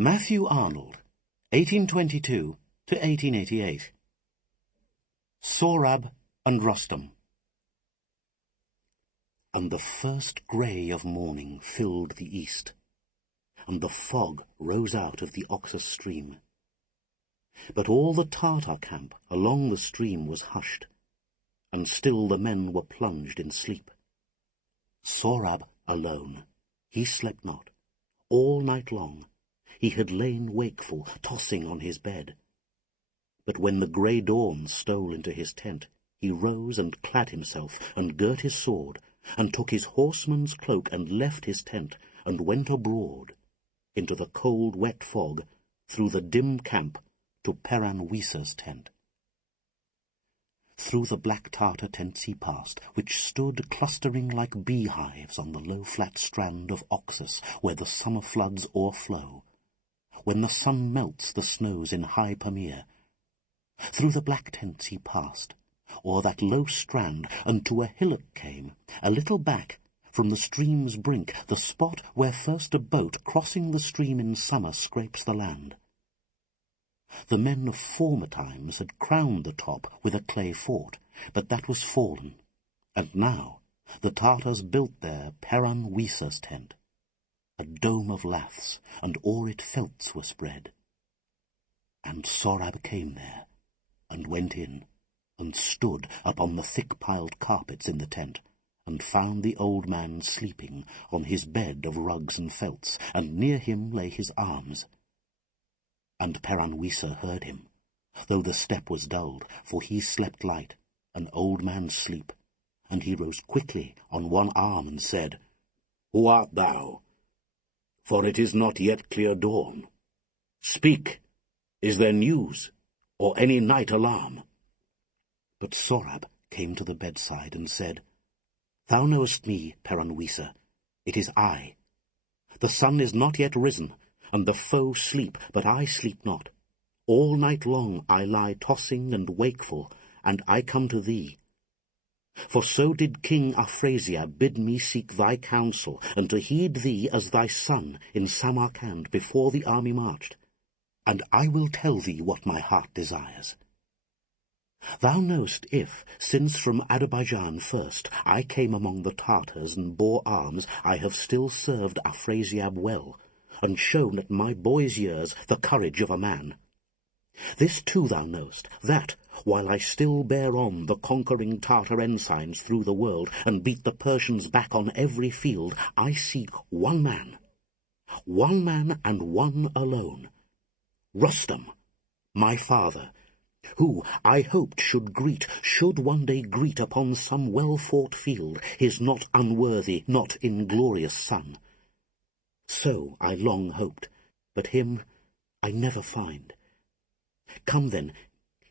Matthew Arnold, 1822 to 1888. Sohrab and Rustum. And the first grey of morning filled the east, and the fog rose out of the Oxus stream. But all the Tartar camp along the stream was hushed, and still the men were plunged in sleep. Sohrab alone, he slept not. All night long he had lain wakeful, tossing on his bed. But when the grey dawn stole into his tent, he rose and clad himself, and girt his sword, and took his horseman's cloak, and left his tent, and went abroad, into the cold wet fog, through the dim camp, to Peran-Wisa's tent. Through the black Tartar tents he passed, which stood clustering like beehives on the low flat strand of Oxus, where the summer floods o'erflow, when the sun melts the snows in high Pamir. Through the black tents he passed, o'er that low strand, and to a hillock came, a little back, from the stream's brink, the spot where first a boat crossing the stream in summer scrapes the land. The men of former times had crowned the top with a clay fort, but that was fallen, and now the Tartars built there Peran-Wisa's tent, a dome of laths, and o'er it felts were spread. And Sohrab came there, and went in, and stood upon the thick-piled carpets in the tent, and found the old man sleeping on his bed of rugs and felts, and near him lay his arms. And Peran-Wisa heard him, though the step was dulled, for he slept light, an old man's sleep, and he rose quickly on one arm and said, "Who art thou? For it is not yet clear dawn. Speak, is there news, or any night alarm?" But Sohrab came to the bedside and said, "Thou knowest me, Peran-Wisa. It is I. The sun is not yet risen, and the foe sleep, but I sleep not. All night long I lie tossing and wakeful, and I come to thee. For so did King Afrasiab bid me seek thy counsel, and to heed thee as thy son in Samarkand before the army marched. And I will tell thee what my heart desires. Thou knowest if, since from Azerbaijan first I came among the Tartars and bore arms, I have still served Afrasiab well, and shown at my boy's years the courage of a man. This too thou knowest, that, while I still bear on the conquering Tartar ensigns through the world, and beat the Persians back on every field, I seek one man and one alone, Rustum, my father, who, I hoped, should one day greet upon some well-fought field his not unworthy, not inglorious son. So I long hoped, but him I never find. Come then,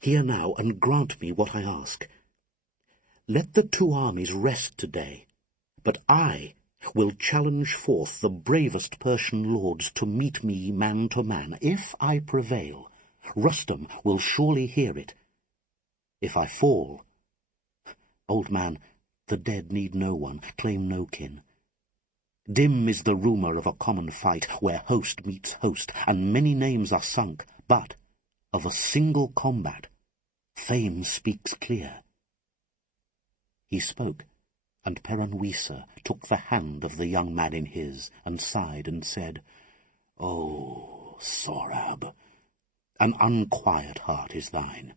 hear now, and grant me what I ask. Let the two armies rest today, but I will challenge forth the bravest Persian lords to meet me man to man. If I prevail, Rustum will surely hear it. If I fall, old man, the dead need no one, claim no kin. Dim is the rumour of a common fight, where host meets host, and many names are sunk, but of a single combat fame speaks clear. He spoke, and Peran-Wisa took the hand of the young man in his, and sighed and said, "O Sohrab, an unquiet heart is thine.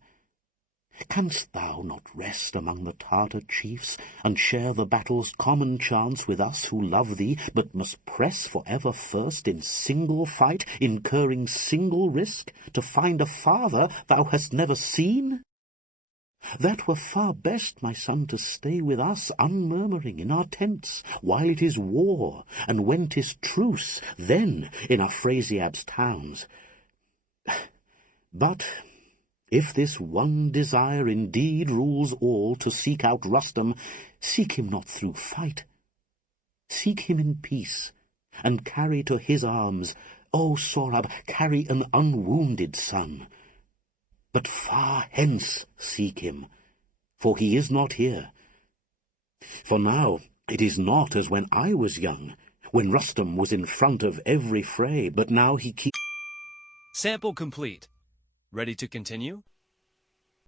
Canst thou not rest among the Tartar chiefs, and share the battle's common chance with us who love thee, but must press for ever first in single fight, incurring single risk, to find a father thou hast never seen? That were far best, my son, to stay with us unmurmuring in our tents, while it is war, and when 'tis truce, then in Afrasiab's towns. But if this one desire indeed rules all, to seek out Rustum, seek him not through fight. Seek him in peace, and carry to his arms, O Sohrab, carry an unwounded son. But far hence seek him, for he is not here. For now it is not as when I was young, when Rustum was in front of every fray, but now he keeps Sample complete. Ready to continue?